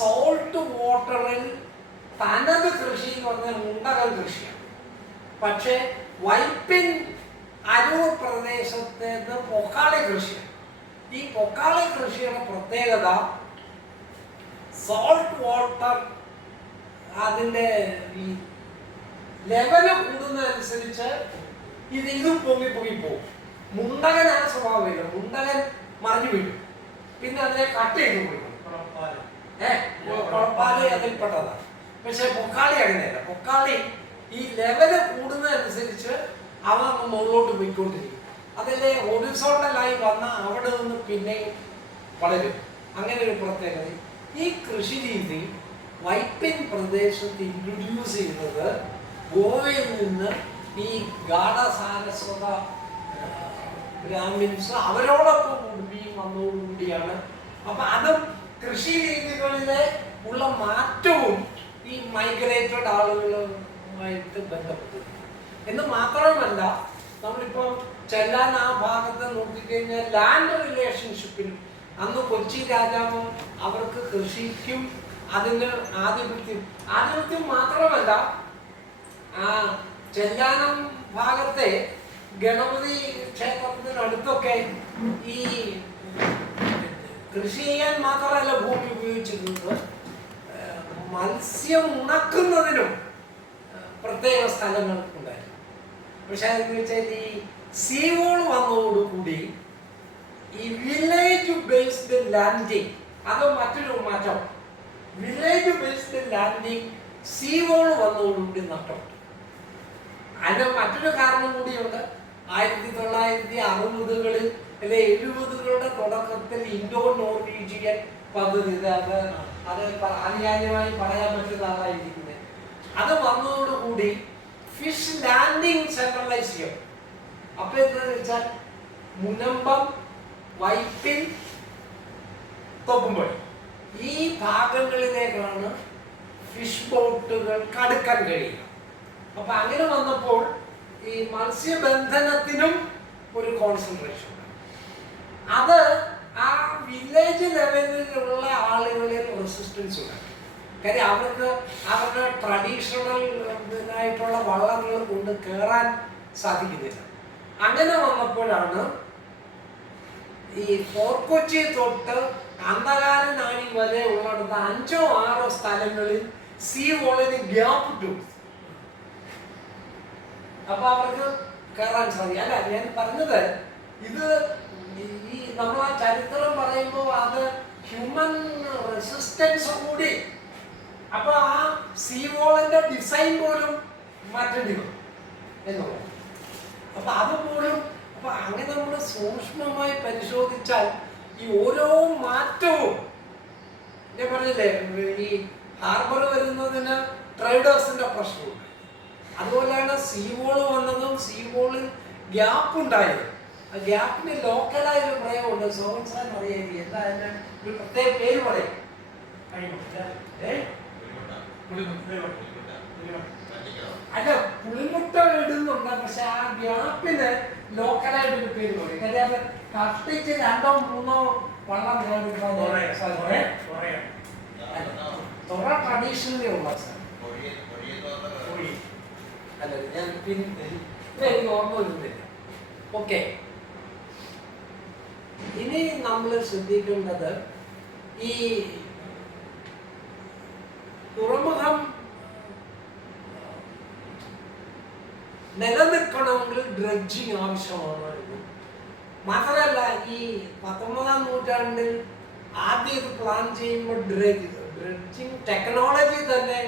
Salt വാട്ടറിൽ തനത് കൃഷി എന്ന് പറഞ്ഞാൽ മുണ്ടകൻ കൃഷിയാണ്. പക്ഷേ വൈപ്പിൻ അരൂർ പ്രദേശത്തേത് പൊക്കാളി കൃഷിയാണ്. ഈ പൊക്കാളി കൃഷിയുടെ പ്രത്യേകത സോൾട്ട് വാട്ടർ അതിൻ്റെ ഈ ലെവല് കൂടുന്നതനുസരിച്ച് ഇതും പൊങ്ങി പോകും. മുണ്ടകൻ ആ സ്വഭാവമില്ല. മുണ്ടകൻ മറിഞ്ഞു വീഴും, പിന്നെ അതിനെ കട്ട് ചെയ്ത് കൊടുക്കും. കുളപ്പാല് അതിൽപ്പെട്ടതാണ്. പക്ഷെ പൊക്കാളി അങ്ങനെയല്ല. പൊക്കാളി ഈ ലെവല് കൂടുന്നതനുസരിച്ച് അവ മുകളിലോട്ട് പോയിക്കൊണ്ടിരിക്കും. അതല്ലേ ഹൊറിസോണ്ടലായി വന്ന അവിടെ നിന്ന് പിന്നെയും വളരും. അങ്ങനെ ഒരു പ്രത്യേകത. ഈ കൃഷി രീതി വൈപ്പിൻ പ്രദേശത്ത് ഇൻട്രൊഡ്യൂസ് ചെയ്യുന്നത് ഗോവയിൽ നിന്ന് ഈ ഗാഢസാരസ്വത ബ്രാഹ്മിൻസ് അവരോടൊപ്പം കുടുംബിയും വന്നതോടുകൂടിയാണ്. അപ്പൊ അതും കൃഷി രീതികളിലെ ഉള്ള മാറ്റവും ഈ മൈഗ്രേറ്റഡ് ആളുകളുമായിട്ട് ബന്ധപ്പെട്ടു. എന്ന് മാത്രമല്ല, നമ്മളിപ്പം ചെല്ലാൻ ആ ഭാഗത്ത് നോക്കിക്കഴിഞ്ഞാൽ ലാൻഡ് റിലേഷൻഷിപ്പിനും അന്ന് കൊച്ചി രാജാവും അവർക്ക് കൃഷിക്കും അതിന് ആധിപത്യം മാത്രമല്ല, ആ ചെല്ലാനം ഭാഗത്തെ ഗണപതി ക്ഷേത്രത്തിനടുത്തൊക്കെ ഈ കൃഷി ചെയ്യാൻ മാത്രമല്ല ഭൂമി ഉപയോഗിച്ചിരുന്നത്, മത്സ്യം ഉണക്കുന്നതിനും പ്രത്യേക സ്ഥലങ്ങൾ ഉണ്ടായിരുന്നു. പക്ഷെ അതെന്ന് വെച്ചാൽ ഈ സീ വോൾ വന്നതോടുകൂടി ഈ വില്ലേജ് ബേസ്ഡ് ലാൻഡിങ് അത് മറ്റൊരു മാറ്റം. Village based landing sea wall വന്നതോടുകൂടി നഷ്ടപ്പെട്ടു. അതിന് മറ്റൊരു കാരണം കൂടിയുണ്ട്. 1960-കളിൽ അല്ലെ 70-കളുടെ തുടക്കത്തിൽ ഇൻഡോ നോർവീജിയൻ പദ്ധതി, അത് ആധികാരികമായി പറയാൻ പറ്റുന്ന ആളായിരിക്കുന്നത്. അത് വന്നതോടുകൂടി ഫിഷ് ലാൻഡിങ് സെൻട്രലൈസ് ചെയ്യും. അപ്പൊ എന്താണെന്ന് വെച്ചാൽ മുനമ്പം, വൈപ്പിൻ, തോപ്പുംപടി ഈ ഭാഗങ്ങളിലേക്കാണ് ഫിഷ് ബോട്ടുകൾക്ക് അടുക്കാൻ കഴിയുക. അപ്പൊ അങ്ങനെ വന്നപ്പോൾ ഈ മത്സ്യബന്ധനത്തിനും ഒരു കോൺസെൻട്രേഷൻ ഉണ്ട്. അത് ആ വില്ലേജ് ലെവലിലുള്ള ആളുകളിൽ റെസിസ്റ്റൻസ് ഉണ്ട്. കാര്യം അവർക്ക് അവരുടെ ട്രഡീഷണൽ ആയിട്ടുള്ള വള്ളങ്ങൾ കൊണ്ട് കയറാൻ സാധിക്കുന്നില്ല. അങ്ങനെ വന്നപ്പോഴാണ് ഈ ഫോർട്ട് കൊച്ചി തൊട്ട് അന്ധകാരനാണി വരെ ഉള്ളിടത്ത് 5-6 സ്ഥലങ്ങളിൽ സീ വോളിന് ഗ്യാപ്പ് ഇട്ടു. അപ്പൊ അവർക്ക് കയറാൻ സാധിക്കും. അല്ല, ഞാൻ പറഞ്ഞത് ഇത് ഈ നമ്മൾ ആ ചരിത്രം പറയുമ്പോൾ അത് ഹ്യൂമൻ റെസിസ്റ്റൻസ് കൂടി. അപ്പൊ ആ സീ വോളിന്റെ ഡിസൈൻ പോലും മാറ്റേണ്ടി വരും എന്നുള്ളത്. അപ്പൊ അതുപോലും അപ്പൊ അങ്ങനെ നമ്മൾ സൂക്ഷ്മമായി പരിശോധിച്ചാൽ ഈ ഓരോ മാറ്റവും, ഞാൻ പറഞ്ഞില്ലേ, ഈ ഹാർബർ വരുന്നതിന് ട്രേഡേഴ്സിന്റെ പ്രശ്നമുണ്ട്. അതുപോലെയാണ് സീ വോൾ വന്നതും സീ വോളിൽ ഗ്യാപ്പ് ഉണ്ടായത്. ആ ഗ്യാപ്പിന് ലോക്കലായ ഒരു പ്രയോഗമുണ്ട്. സോമൻ സാൻ അറിയായിരിക്കും. എന്താ അതിന് ഒരു പ്രത്യേക പേര് പറയും. അല്ല, പുളിമുട്ട ഇടുന്നുണ്ട്. പക്ഷെ ആ ഗ്യാപ്പിന് ലോക്കലായിട്ടൊരു പേര് പറയും. കാര്യം അത് കഷ്ടിച്ച് 2-3 വള്ളം തുറ ട്രഡീഷണലി ഉള്ള സാർ. അല്ല, ഞാൻ എനിക്ക് ഓർമ്മ വരുന്നില്ല. ഓക്കെ, ഇനി നമ്മൾ ശ്രദ്ധിക്കേണ്ടത് ഈ തുറമുഖം നിലനിൽക്കണമെങ്കിൽ ഡ്രഡ്ജിങ് ആവശ്യമായിരുന്നു. മാത്രമല്ല, ഈ 19-ാം നൂറ്റാണ്ടിൽ ആദ്യം ഇത് പ്ലാൻ ചെയ്യുമ്പോൾ ഡ്രഡ്ജിങ് ടെക്നോളജി തന്നെ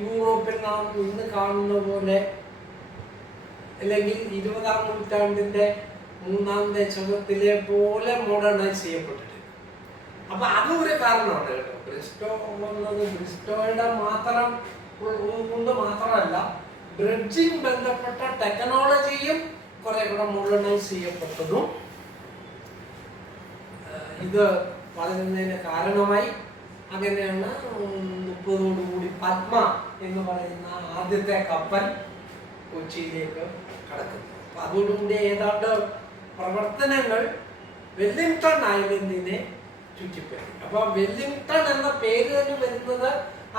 യൂറോപ്പിൽ നാം ഇന്ന് കാണുന്ന പോലെ, അല്ലെങ്കിൽ 20-ാം നൂറ്റാണ്ടിന്റെ 3-ാം ദശകത്തിലെ പോലെ മോഡേണൈസ് ചെയ്യപ്പെട്ടിട്ടില്ല. അപ്പൊ അതും ഒരു കാരണമാണ് കേട്ടോ. ബ്രിസ്റ്റോ വന്നത് ബ്രിസ്റ്റോയുടെ മാത്രം കൊണ്ട് മാത്രമല്ല, ഡ്രഡ്ജിങ് ബന്ധപ്പെട്ട ടെക്നോളജിയും കുറെ കൂടെ മോഡേണൈസ് ചെയ്യപ്പെട്ടതും ഇത് വളരുന്നതിന് കാരണമായി. അങ്ങനെയാണ് 30ഓടുകൂടി പത്മ എന്ന് പറയുന്ന ആദ്യത്തെ കപ്പൽ കൊച്ചിയിലേക്ക് കടക്കുന്നത്. അപ്പൊ അതോടുകൂടി ഏതാണ്ട് പ്രവർത്തനങ്ങൾ വെല്ലിംഗ്ടൺ ഐലൻഡിനെ ചുറ്റിപ്പറ്റി. അപ്പൊ വെല്ലിംഗ്ടൺ എന്ന പേര് തന്നെ വരുന്നത്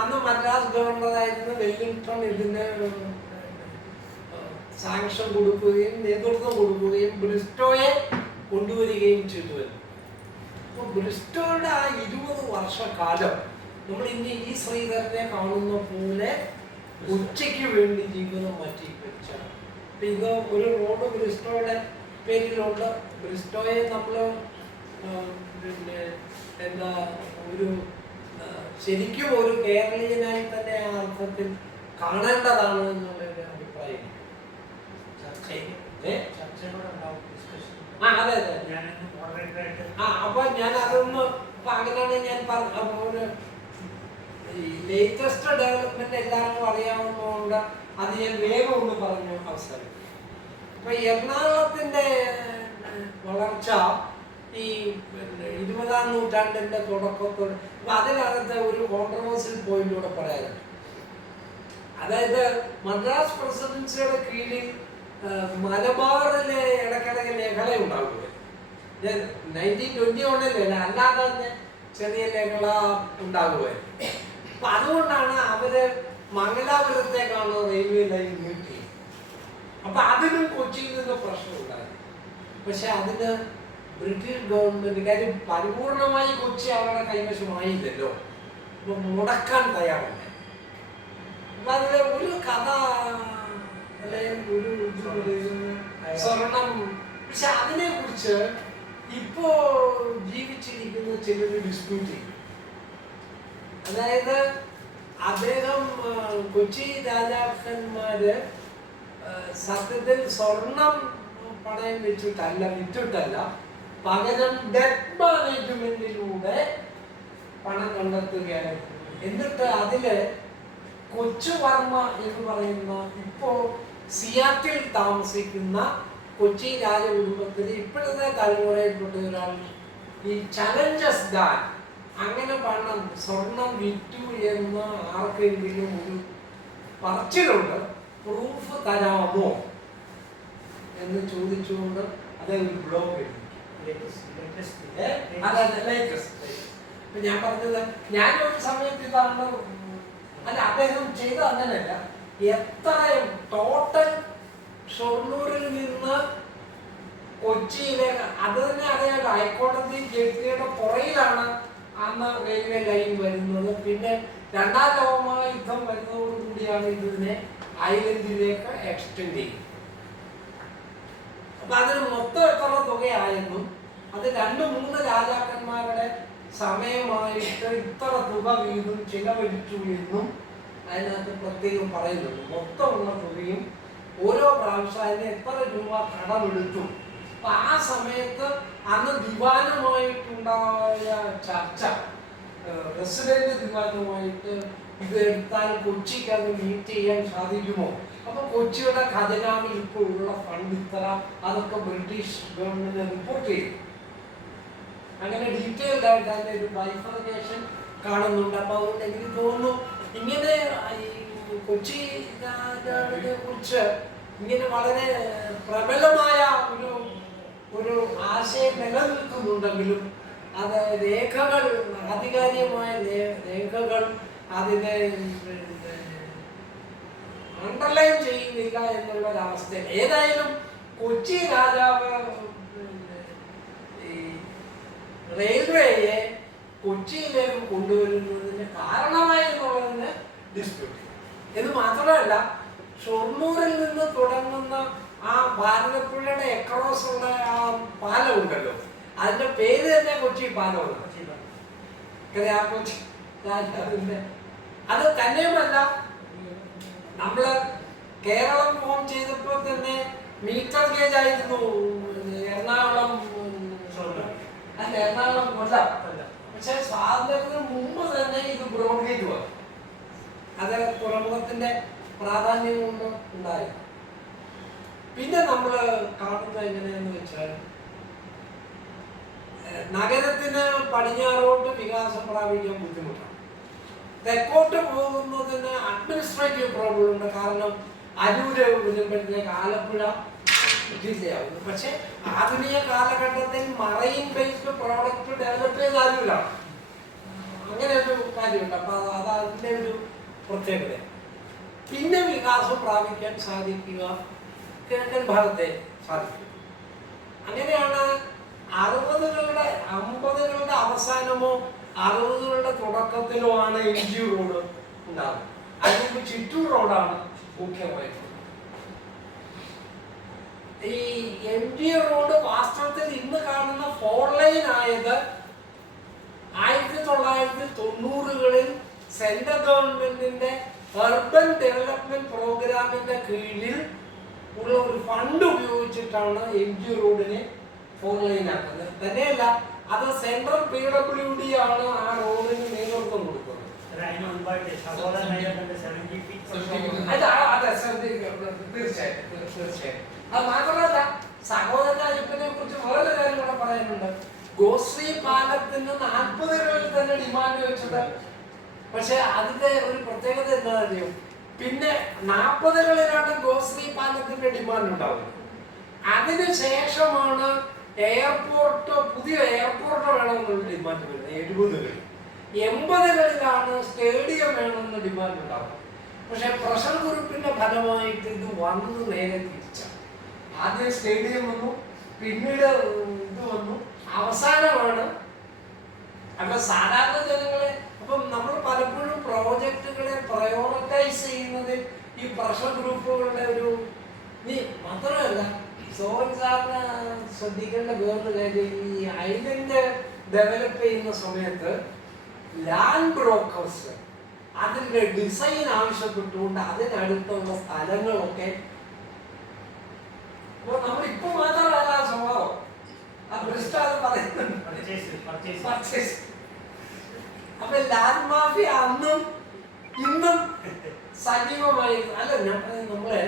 അന്ന് മദ്രാസ് ഗവർണറായിരുന്ന വെല്ലിംഗ്ടൺ ഇതിന് സാങ്ഷൻ കൊടുക്കുകയും നേതൃത്വം കൊടുക്കുകയും ബ്രിസ്റ്റോയെ കൊണ്ടുവരികയും ചെയ്തു. അപ്പോൾ ബ്രിസ്റ്റോയുടെ ആ 20 വർഷക്കാലം നമ്മൾ ഇന്ന് ഈ ശ്രീധരനെ കാണുന്ന പോലെ ഉച്ചയ്ക്ക് വേണ്ടി ജീവിതം മാറ്റി വെച്ചാണ്. ഇത് ഒരു റോഡ് ബ്രിസ്റ്റോയുടെ പേരിലുണ്ട്. ബ്രിസ്റ്റോയെ നമ്മൾ പിന്നെ എന്താ ഒരു ശരിക്കും ഒരു കേരളീയനായി തന്നെ ആ അർത്ഥത്തിൽ കാണേണ്ടതാണ് എന്നുള്ളൊരു അഭിപ്രായം. അതെ അതെ. അപ്പൊ ഞാൻ അതൊന്ന് അങ്ങനെയാണ് ഞാൻ ഒരു ലേറ്റസ്റ്റ് ഡെവലപ്മെന്റ് എല്ലാവർക്കും അറിയാവുന്നതുകൊണ്ട് അത് ഞാൻ വേഗം ഒന്ന് പറഞ്ഞു അവസരം. ഇപ്പൊ എറണാകുളത്തിന്റെ വളർച്ച ഈ 20-ാം നൂറ്റാണ്ടിന്റെ തുടക്കത്തോട് അതിനകത്ത് ഒരു കോൺട്രവേഴ്സ്യൽ പോയിന്റ് കൂടെ പറയാനുണ്ട്. അതായത് മദ്രാസ് പ്രസിഡൻസിയുടെ കീഴിൽ മലബാറിലെ ഇടയ്ക്കിടയ്ക്ക് ലഹള ഉണ്ടാകുക. 1921 അല്ലാതെ തന്നെ ചെറിയ ലഹള ഉണ്ടാകുമായിരുന്നു. അപ്പൊ അതുകൊണ്ടാണ് അവര് മംഗലാപുരത്തേക്കാണ് റെയിൽവേ ലൈൻ നീട്ടി. അപ്പൊ അതിനും കൊച്ചിയിൽ നിന്ന് പ്രശ്നമുണ്ടായി. പക്ഷെ അതിന് ബ്രിട്ടീഷ് ഗവൺമെന്റ് കാര്യം പരിപൂർണമായി കൊച്ചി അവരുടെ കൈവശമായില്ലല്ലോ, അപ്പൊ മുടക്കാൻ തയ്യാറല്ല. അപ്പൊ അതിലെ ഒരു കഥ അല്ലെങ്കിൽ ഒരു സ്വർണം, പക്ഷെ അതിനെ കുറിച്ച് ഇപ്പോ ജീവിച്ചിരിക്കുന്ന ചിലർ ഡിസ്പ്യൂട്ട് ചെയ്യും. അതായത് അദ്ദേഹം കൊച്ചി രാജാക്കന്മാര് സത്യത്തിൽ സ്വർണം പണയം വിറ്റിട്ടല്ല, പകരം ഡെറ്റ് മാനേജ്മെന്റിലൂടെ പണം കണ്ടെത്തുകയാണ്. എന്നിട്ട് അതില് കൊച്ചുവർമ്മ എന്ന് പറയുന്ന ഇപ്പോ സിയാറ്റിൽ താമസിക്കുന്ന കൊച്ചി രാജകുടുംബത്തിന് ഇപ്പോഴത്തെ തലമുറയിൽപ്പെട്ട ഒരാൾ ഈ ചലഞ്ചസ് ദാൻ അങ്ങനെ പണം സ്വർണം വിറ്റു എന്ന് ആർക്കെങ്കിലും ഒരു പറച്ചിലുണ്ട്, പ്രൂഫ് തരാമോ എന്ന് ചോദിച്ചുകൊണ്ട് അദ്ദേഹം ഒരു ബ്ലോഗ് എഴുതി. ഞാൻ പറഞ്ഞത് ഞാനൊരു സമയത്ത് ഇതാണ് അല്ല, അദ്ദേഹം ചെയ്ത അങ്ങനെയല്ല. എത്രയും ടോട്ടൽ ഷൊർണൂരിൽ നിന്ന് കൊച്ചിയിലേക്ക് അത് തന്നെ അറിയാലോ, ഹൈക്കോടതി ജഡ്ജിയുടെ പുറയിലാണ് അന്ന് റെയിൽവേ ലൈൻ വരുന്നത്. പിന്നെ 2ാം ലോകമഹായുദ്ധം വരുന്നതോടുകൂടിയാണ് ഇതിനെ ഐലൻഡിലേക്ക് എക്സ്റ്റെൻഡ് ചെയ്യുന്നത്. അപ്പൊ അതിന് മൊത്തം എത്ര തുകയായെന്നും അത് 2-3 രാജാക്കന്മാരുടെ സമയമായിട്ട് ഇത്ര തുക വീതം ചിലവഴിച്ചു എന്നും അതിനകത്ത് പ്രത്യേകം പറയുന്നുണ്ട്. മൊത്തമുള്ള തുകയും ഓരോ പ്രാവശ്യം അതിന് എത്ര രൂപ കടമെടുത്തു. അപ്പൊ ആ സമയത്ത് അന്ന് ദിവാനുമായിട്ടുണ്ടായ ചർച്ച, റെസിഡന്റ് ദിവാനുമായിട്ട് ഇത് എടുത്താൽ കൊച്ചിക്ക് അത് മീറ്റ് ചെയ്യാൻ സാധിക്കുമോ, അപ്പൊ കൊച്ചിയുടെ ഖജനാവിൽ ഇപ്പോൾ ഉള്ള ഫണ്ട് ഇത്ര, അതൊക്കെ ബ്രിട്ടീഷ് ഗവൺമെന്റ് റിപ്പോർട്ട് ചെയ്തു. അങ്ങനെ ഡീറ്റെയിൽഡ് ആയിട്ട് അതിന്റെ ഒരു ബൈഫർക്കേഷൻ കാണുന്നുണ്ട്. അപ്പൊ അതുകൊണ്ട് എനിക്ക് തോന്നുന്നു ഇങ്ങനെ കൊച്ചി രാജാവിനെ കുറിച്ച് ഇങ്ങനെ വളരെ പ്രബലമായ ഒരു ആശയം നിലനിൽക്കുന്നുണ്ടെങ്കിലും അത് രേഖകൾ, ആധികാരികമായ രേഖകൾ അതിനെ അണ്ടർലൈൻ ചെയ്യുന്നില്ല എന്നുള്ള ഒരവസ്ഥ. ഏതായാലും കൊച്ചി രാജാവ് ഈ റെയിൽവേയെ കൊച്ചിയിലേക്ക് കൊണ്ടുവരുന്നതിന് കാരണമായി എന്നുള്ളതിന് ഡിസ്പ്യൂട്ട്. ഇത് മാത്രമല്ല, ഷൊർണൂരിൽ നിന്ന് തുടങ്ങുന്ന ആ ഭാരതപ്പുഴയുടെ എക്രോസ് ഉള്ള ആ പാലം ഉണ്ടല്ലോ, അതിന്റെ പേര് തന്നെ കൊച്ചി പാലമാണ്. കൊച്ചി രാജാവിന്റെ അത് തന്നെയുമല്ല, നമ്മള് കേരളം ഫോം ചെയ്തപ്പോൾ തന്നെ മീറ്റർ ഗേജ് ആയിരുന്നു എറണാകുളം കൊല്ലം. പക്ഷെ സ്വാതന്ത്ര്യത്തിന് മുമ്പ് തന്നെ ഇത് ബ്രോഡ് ഗേജ് വന്നു. അത് തുറമുഖത്തിന്റെ പ്രാധാന്യം കൊണ്ട് ഉണ്ടായി. പിന്നെ നമ്മൾ കാണുന്നത് എങ്ങനെയെന്ന് വെച്ചാൽ, നഗരത്തിന് പടിഞ്ഞാറോട്ട് വികാസം പ്രാപിക്കാൻ ബുദ്ധിമുട്ടാണ്. തെക്കോട്ട് പോകുന്നതിന് അഡ്മിനിസ്ട്രേറ്റീവ് പ്രോബ്ലം ഉണ്ട്. കാരണം അരൂര് വരുമ്പോഴത്തേക്ക് ആലപ്പുഴ, ഡിലേ ആവുന്നു. പക്ഷെ ആധുനിക കാലഘട്ടത്തിൽ മറൈൻ ബേസ്ഡ് പ്രോഡക്റ്റ് ഡെവലപ്പ് ചെയ്ത ആരുമില്ല. അങ്ങനെ ഒരു കാര്യമുണ്ട്. അപ്പൊ അത് അതിൻ്റെ ഒരു പ്രത്യേകത. പിന്നെ വികാസം പ്രാപിക്കാൻ സാധിക്കുക കിഴക്കൻ ഭാഗത്തെ സാധിക്കും. അങ്ങനെയാണ് 60കളുടെ 50കളുടെ അവസാനമോ 60കളുടെ തുടക്കത്തിലോ ആണ് MG റോഡ് ഉണ്ടാകുന്നത്. അതിന് ചിറ്റൂർ റോഡാണ് മുഖ്യമായിട്ടുള്ളത്. ഈ MG റോഡ് വാസ്തവത്തിൽ ഇന്ന് കാണുന്ന 4 ലൈൻ ആയത് 1990കളിൽ സെൻട്രൽ ഗവൺമെന്റിന്റെ അർബൻ ഡെവലപ്മെന്റ് പ്രോഗ്രാമിന്റെ കീഴിൽ ഉള്ള ഒരു ഫണ്ട് ഉപയോഗിച്ചിട്ടാണ് MG റോഡിനെ 4 ലൈൻ ആക്കുന്നത്. തന്നെയല്ല, അത് സെൻട്രൽ PWD ആണ് ആ റോഡിന് നേതൃത്വം കൊടുക്കുന്നത്. തീർച്ചയായിട്ടും. അത് മാത്രമല്ല, സഹോദരൻ അയ്യപ്പനെ കുറിച്ച് വേറെ കാര്യം കൂടെ പറയാനുണ്ട്. ഗോശ്രീ പാലത്തിന് 40കളിൽ തന്നെ ഡിമാൻഡ് വെച്ചത്. പക്ഷെ അതിന്റെ ഒരു പ്രത്യേകത എന്താ അറിയോ? പിന്നെ 40കളിലാണ് ഗോശ്രീ പാലത്തിന്റെ ഡിമാൻഡ് ഉണ്ടാവുന്നത്. അതിനുശേഷമാണ് പുതിയ എയർപോർട്ട് വേണമെന്നുള്ള ഡിമാൻഡ് വരുന്നത്. 70കളിൽ 80കളിലാണ് സ്റ്റേഡിയം വേണമെന്ന് ഡിമാൻഡ് ഉണ്ടാവുന്നത്. പക്ഷെ പ്രഷർ ഗ്രൂപ്പിന്റെ ഫലമായിട്ട് ഇത് വന്നു നേരെ തിരിച്ചാണ്. ആദ്യം സ്റ്റേഡിയം വന്നു, പിന്നീട് ഇത് വന്നു, അവസാനമാണ്. അപ്പൊ സാധാരണ ജനങ്ങളെ അപ്പം നമ്മൾ പലപ്പോഴും പ്രോജക്റ്റുകളെ പ്രയോറിറ്റൈസ് ചെയ്യുന്നത് ഈ പ്രഷർ ഗ്രൂപ്പുകളുടെ ഒരു മാത്രമല്ല. സോഹൻ സാറിന് ശ്രദ്ധിക്കേണ്ട വേറൊരു കാര്യം, ഈ ഐലൻഡ് ഡെവലപ്പ് ചെയ്യുന്ന സമയത്ത് ലാൻഡ് ബ്രോക്കേഴ്സ് അതിന്റെ ഡിസൈൻ ആവശ്യപ്പെട്ടുകൊണ്ട് അതിനടുത്തുള്ള സ്ഥലങ്ങളൊക്കെ നമ്മളിപ്പോ മാത്രമല്ല സ്വഭാവം അപ്പൊ ലാൻഡ് മാഫിയ അന്നും ഇന്നും സജീവമായി. അല്ല, ഞാൻ പറയുന്നത്,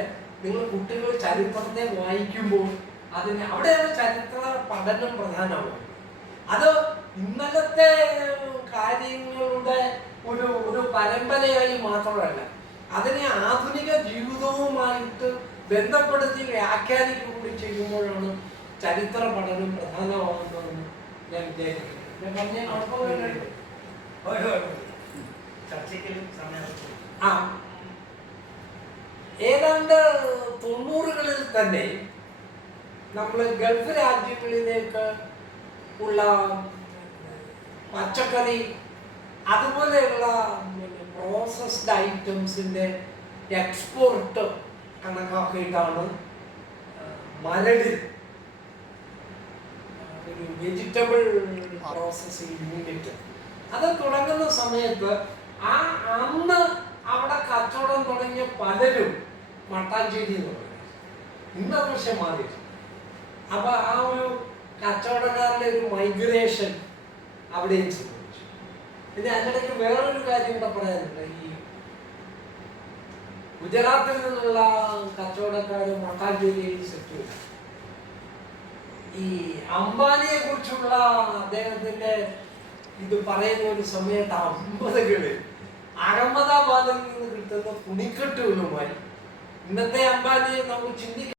നിങ്ങൾ കുട്ടികൾ ചരിത്രത്തെ വായിക്കുമ്പോൾ അവിടെയാണ് ചരിത്ര പഠനം പ്രധാനമാണ്. അത് ഇന്നലത്തെ കാര്യങ്ങളുടെ ഒരു പരമ്പരയായി മാത്രമല്ല, അതിനെ ആധുനിക ജീവിതവുമായിട്ട് ബന്ധപ്പെടുത്തി വ്യാഖ്യാനിക്കുക കൂടി ചെയ്യുമ്പോഴാണ് ചരിത്ര പഠനം പ്രധാനമാകുന്നതെന്ന് ഞാൻ വിചാരിക്കുന്നു. ഏതാണ്ട് 90കളിൽ തന്നെ നമ്മൾ ഗൾഫ് രാജ്യങ്ങളിലേക്ക് ഉള്ള പച്ചക്കറി അതുപോലെയുള്ള പ്രോസസ്ഡ് ഐറ്റംസിന്റെ എക്സ്പോർട്ട് കണക്കാക്കിയിട്ടാണ് മരടിൽ ഒരു വെജിറ്റബിൾ പ്രോസസ്സിംഗ് യൂണിറ്റ് അത് തുടങ്ങുന്ന സമയത്ത് അന്ന് അവിടെ കച്ചവടം തുടങ്ങിയ പലരും മട്ടാഞ്ചേരി എന്ന് പറയുന്നത്. ഇന്നത് പക്ഷെ മാറി. അപ്പൊ ആ ഒരു കച്ചവടക്കാരുടെ ഒരു മൈഗ്രേഷൻ അവിടെയും സംഭവിച്ചു. പിന്നെ അതിനിടയ്ക്ക് വേറൊരു കാര്യം കൂടെ പറയാനുണ്ട്. ഈ ഗുജറാത്തിൽ നിന്നുള്ള കച്ചവടക്കാർ മട്ടാഞ്ചേരിയിൽ സെറ്റ് ചെയ്തു. ഈ അംബാനിയെ കുറിച്ചുള്ള അദ്ദേഹത്തിന്റെ ഇത് പറയുന്ന ഒരു സമയത്ത് 50കളിൽ അഹമ്മദാബാദിൽ നിന്ന് കിട്ടുന്ന തുണിക്കെട്ടുകളുമായി ഇന്നത്തെ അംബാനിയെ നമുക്ക് ചിന്തിക്കാം.